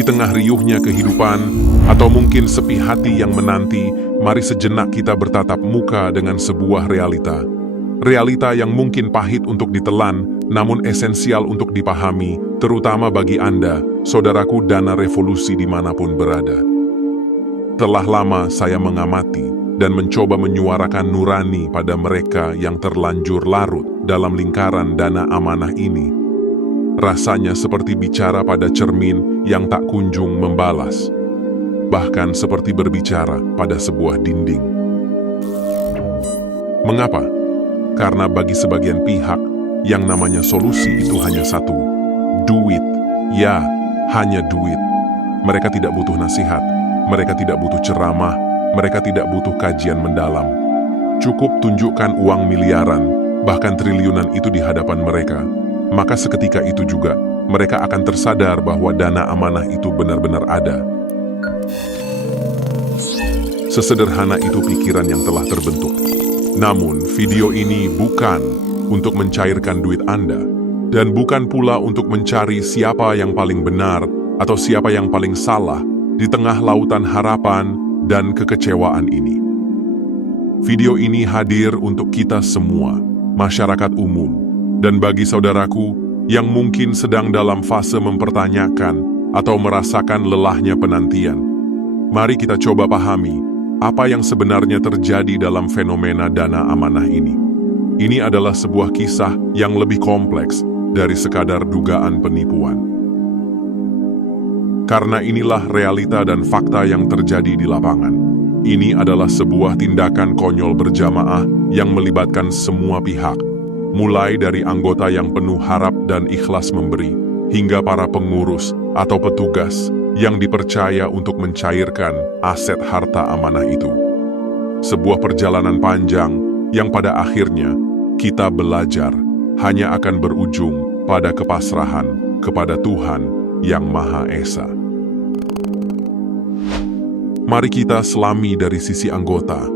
Di tengah riuhnya kehidupan, atau mungkin sepi hati yang menanti, mari sejenak kita bertatap muka dengan sebuah realita. Realita yang mungkin pahit untuk ditelan, namun esensial untuk dipahami, terutama bagi Anda, saudaraku Dana Revolusi dimanapun berada. Telah lama saya mengamati dan mencoba menyuarakan nurani pada mereka yang terlanjur larut dalam lingkaran dana amanah ini. Rasanya seperti bicara pada cermin yang tak kunjung membalas, bahkan seperti berbicara pada sebuah dinding. Mengapa? Karena bagi sebagian pihak, yang namanya solusi itu hanya satu, duit. Ya, hanya duit. Mereka tidak butuh nasihat, mereka tidak butuh ceramah, mereka tidak butuh kajian mendalam. Cukup tunjukkan uang miliaran, bahkan triliunan itu di hadapan mereka. Maka seketika itu juga, mereka akan tersadar bahwa dana amanah itu benar-benar ada. Sesederhana itu pikiran yang telah terbentuk. Namun, video ini bukan untuk mencairkan duit Anda, dan bukan pula untuk mencari siapa yang paling benar atau siapa yang paling salah di tengah lautan harapan dan kekecewaan ini. Video ini hadir untuk kita semua, masyarakat umum, dan bagi saudaraku yang mungkin sedang dalam fase mempertanyakan atau merasakan lelahnya penantian. Mari kita coba pahami apa yang sebenarnya terjadi dalam fenomena dana amanah ini. Ini adalah sebuah kisah yang lebih kompleks dari sekadar dugaan penipuan. Karena inilah realita dan fakta yang terjadi di lapangan. Ini adalah sebuah tindakan konyol berjamaah yang melibatkan semua pihak. Mulai dari anggota yang penuh harap dan ikhlas memberi, hingga para pengurus atau petugas yang dipercaya untuk mencairkan aset harta amanah itu. Sebuah perjalanan panjang yang pada akhirnya kita belajar hanya akan berujung pada kepasrahan kepada Tuhan yang Maha Esa. Mari kita selami dari sisi anggota.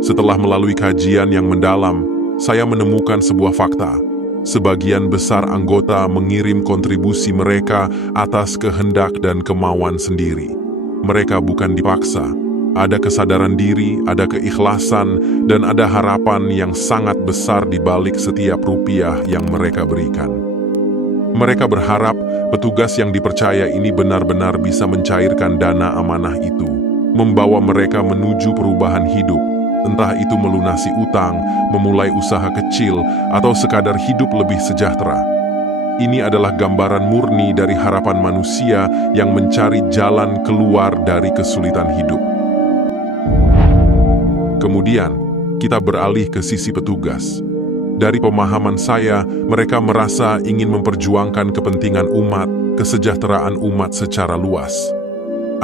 Setelah melalui kajian yang mendalam, saya menemukan sebuah fakta. Sebagian besar anggota mengirim kontribusi mereka atas kehendak dan kemauan sendiri. Mereka bukan dipaksa. Ada kesadaran diri, ada keikhlasan, dan ada harapan yang sangat besar di balik setiap rupiah yang mereka berikan. Mereka berharap petugas yang dipercaya ini benar-benar bisa mencairkan dana amanah itu, membawa mereka menuju perubahan hidup. Entah itu melunasi utang, memulai usaha kecil, atau sekadar hidup lebih sejahtera. Ini adalah gambaran murni dari harapan manusia yang mencari jalan keluar dari kesulitan hidup. Kemudian, kita beralih ke sisi petugas. Dari pemahaman saya, mereka merasa ingin memperjuangkan kepentingan umat, kesejahteraan umat secara luas.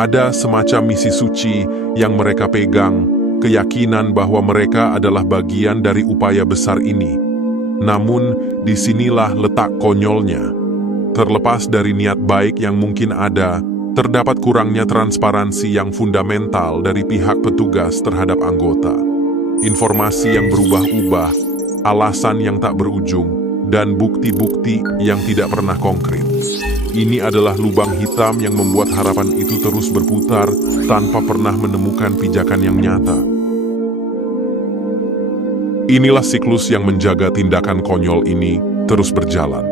Ada semacam misi suci yang mereka pegang, keyakinan bahwa mereka adalah bagian dari upaya besar ini. Namun, disinilah letak konyolnya. Terlepas dari niat baik yang mungkin ada, terdapat kurangnya transparansi yang fundamental dari pihak petugas terhadap anggota. Informasi yang berubah-ubah, alasan yang tak berujung, dan bukti-bukti yang tidak pernah konkret. Ini adalah lubang hitam yang membuat harapan itu terus berputar tanpa pernah menemukan pijakan yang nyata. Inilah siklus yang menjaga tindakan konyol ini terus berjalan.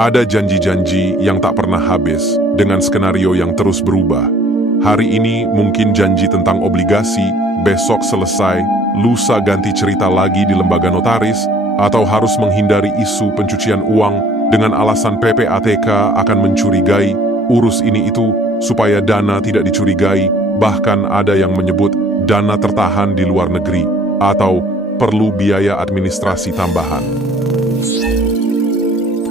Ada janji-janji yang tak pernah habis dengan skenario yang terus berubah. Hari ini mungkin janji tentang obligasi, besok selesai, lusa ganti cerita lagi di lembaga notaris, atau harus menghindari isu pencucian uang dengan alasan PPATK akan mencurigai, urus ini itu supaya dana tidak dicurigai, bahkan ada yang menyebut dana tertahan di luar negeri, atau perlu biaya administrasi tambahan.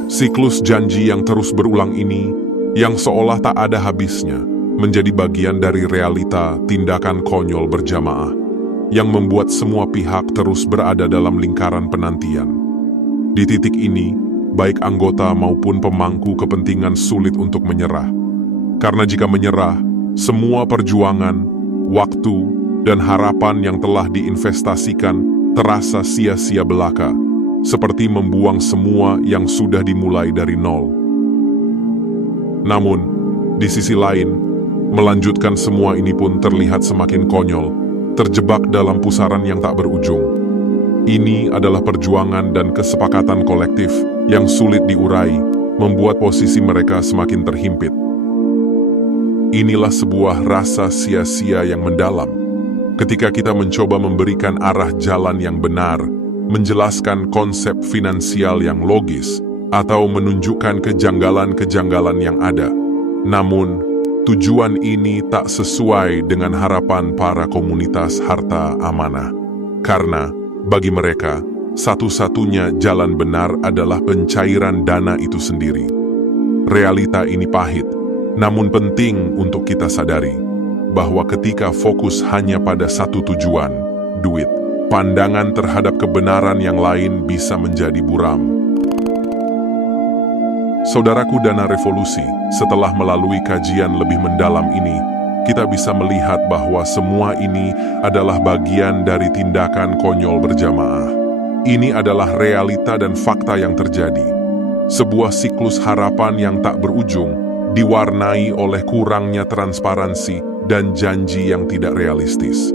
Siklus janji yang terus berulang ini, yang seolah tak ada habisnya, menjadi bagian dari realita tindakan konyol berjamaah, yang membuat semua pihak terus berada dalam lingkaran penantian. Di titik ini, baik anggota maupun pemangku kepentingan sulit untuk menyerah. Karena jika menyerah, semua perjuangan, waktu, dan harapan yang telah diinvestasikan terasa sia-sia belaka, seperti membuang semua yang sudah dimulai dari nol. Namun, Di sisi lain, melanjutkan semua ini pun terlihat semakin konyol, terjebak dalam pusaran yang tak berujung. Ini adalah perjuangan dan kesepakatan kolektif yang sulit diurai, membuat posisi mereka semakin terhimpit. Inilah sebuah rasa sia-sia yang mendalam. Ketika kita mencoba memberikan arah jalan yang benar, menjelaskan konsep finansial yang logis, atau menunjukkan kejanggalan-kejanggalan yang ada. Namun, tujuan ini tak sesuai dengan harapan para komunitas harta amanah. Karena, bagi mereka, satu-satunya jalan benar adalah pencairan dana itu sendiri. Realita ini pahit, namun penting untuk kita sadari bahwa ketika fokus hanya pada satu tujuan, duit, pandangan terhadap kebenaran yang lain bisa menjadi buram. Saudaraku Dana Revolusi, setelah melalui kajian lebih mendalam ini, kita bisa melihat bahwa semua ini adalah bagian dari tindakan konyol berjamaah. Ini adalah realita dan fakta yang terjadi. Sebuah siklus harapan yang tak berujung, diwarnai oleh kurangnya transparansi dan janji yang tidak realistis.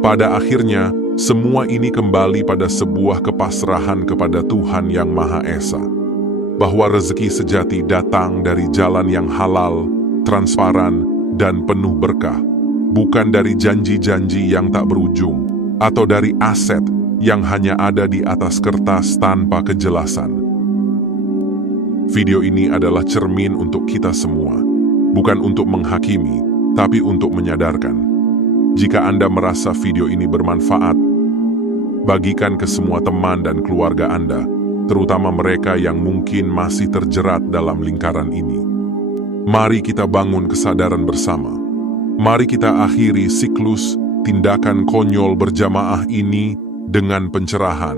Pada akhirnya, semua ini kembali pada sebuah kepasrahan kepada Tuhan Yang Maha Esa. Bahwa rezeki sejati datang dari jalan yang halal, transparan, dan penuh berkah, bukan dari janji-janji yang tak berujung, atau dari aset yang hanya ada di atas kertas tanpa kejelasan. Video ini adalah cermin untuk kita semua, bukan untuk menghakimi, tapi untuk menyadarkan. Jika Anda merasa video ini bermanfaat, bagikan ke semua teman dan keluarga Anda, terutama mereka yang mungkin masih terjerat dalam lingkaran ini. Mari kita bangun kesadaran bersama. Mari kita akhiri siklus tindakan konyol berjamaah ini dengan pencerahan.